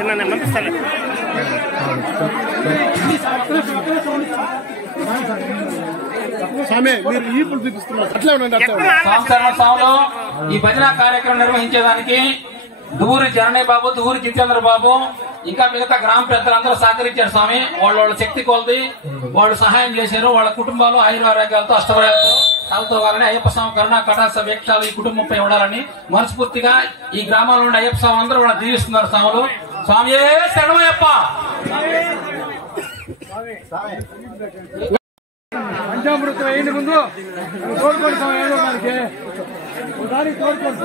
చిన్న పంపిస్తాను. స్వామి మీరు ఈపులు చూపిస్తున్నారు అట్లా సంవత్సరంలో ఈ భజన కార్యక్రమం నిర్వహించేదానికి దూరి జరణి బాబు, దూరి జితేంద్ర బాబు ఇంకా మిగతా గ్రామ పెద్దలందరూ సహకరించారు స్వామి. వాళ్ళ శక్తి కొలది వాళ్ళు సహాయం చేశారు. వాళ్ళ కుటుంబాలు ఆయురారోగ్యాలతో అష్టవరాలతో వారని అయ్యప్ప స్వామి కరుణ కటాక్ష వీక్షాలు ఈ కుటుంబంపై ఉండాలని మనస్ఫూర్తిగా ఈ గ్రామంలో ఉండే అయ్యప్ప స్వామి అందరూ వాళ్ళు దీవిస్తున్నారు. స్వాములు స్వామి శరణమయ్యప్ప. పంచామృతం వేయండి ముందు తోడుకోండి మనకి ఒకసారి తోడుకోండి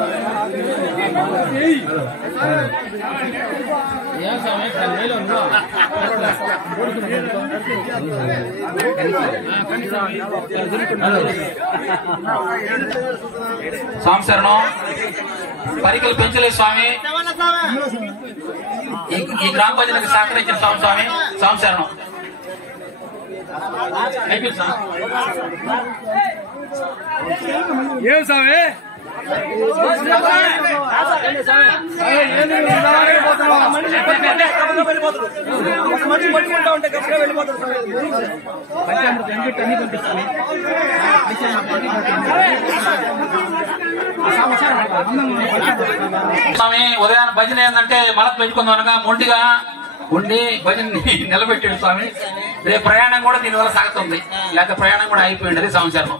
స్వామి శరణం. పరికలు పెంచలేదు స్వామి. ఈ గ్రామ భజనకు సహకరించిన స్వామి స్వామి శరణం. ఏం స్వామి స్వామి ఉదయాన్ని భజన ఏంటంటే మనకు పెంచుకుందాం అనగా మొండిగా ఉండి భజన్ని నిలబెట్టాడు స్వామి. రేపు ప్రయాణం కూడా దీనివల్ల సాగుతుంది, లేకపోతే ప్రయాణం కూడా అయిపోయింది. అది సంవత్సరం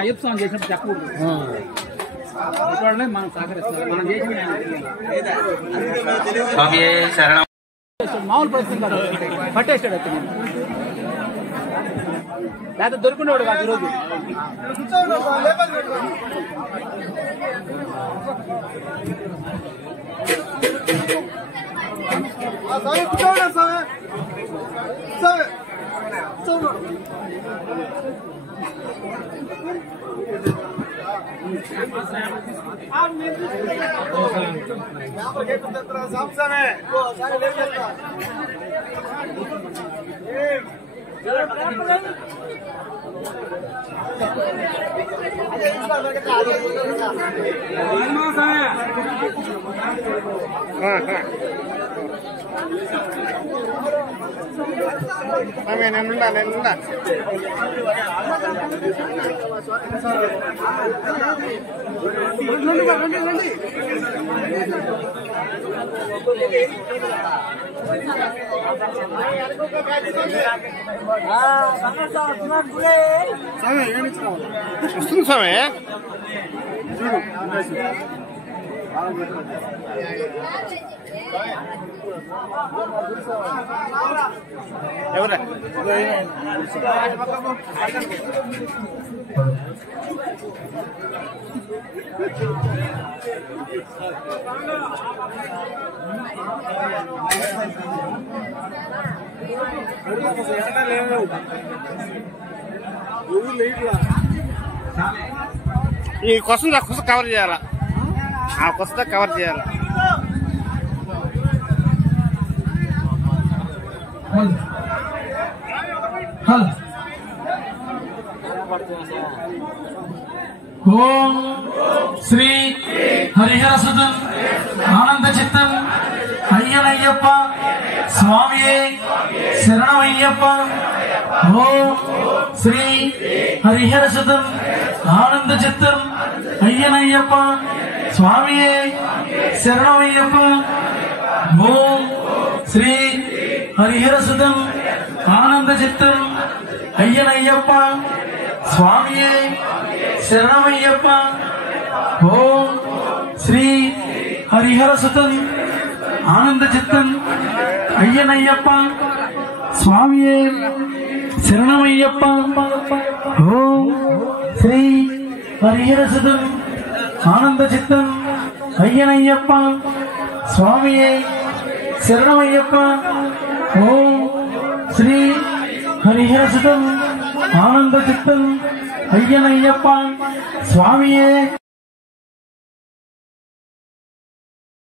అయ్యప్ప స్వామి చేసినప్పుడు చెప్పకూడదు. మనం సహకరిస్తాం. మనం చేసిన స్వామి శరణం. మామూలు పరిస్థితి పట్టేస్తాడు అతను, లేకపోతే దొరుకునేవాడు కాదు ఈరోజు. నేనుండా వస్తుంది స్వామి. ఎవరా ఈ కోసం కవర్ చేయాలా, ఆ కొత్త కవర్ చేయాలా. ఓం శ్రీ హరిహర సుతం ఆనంద చిత్తం అయ్యనయ్యప్ప స్వామియే శరణమయ్యప్ప. ఓం శ్రీ హరిహర సుతం ఆనంద చిత్తం అయ్యనయ్యప్ప స్వామియే శరణమయ్యప్ప. ఓం శ్రీ హరిహర సుతం ఆనంద చిత్తం అయ్యనయ్యప్ప స్వామియే శరణమయ్యప్ప. ఓం శ్రీ హరిహర సుతం ఆనంద చిత్తం అయ్యనయ్యప్ప స్వామియే శరణమయ్యప్ప. ఓం శ్రీ హరిహర సుతం ఆనంద చిత్తం అయ్యనయ్యప్ప స్వామియే శరణమయ్యప్ప. ఓం శ్రీ హరిహర సుతం ఆనంద చిత్తం అయ్యనయ్యప్ప స్వామియే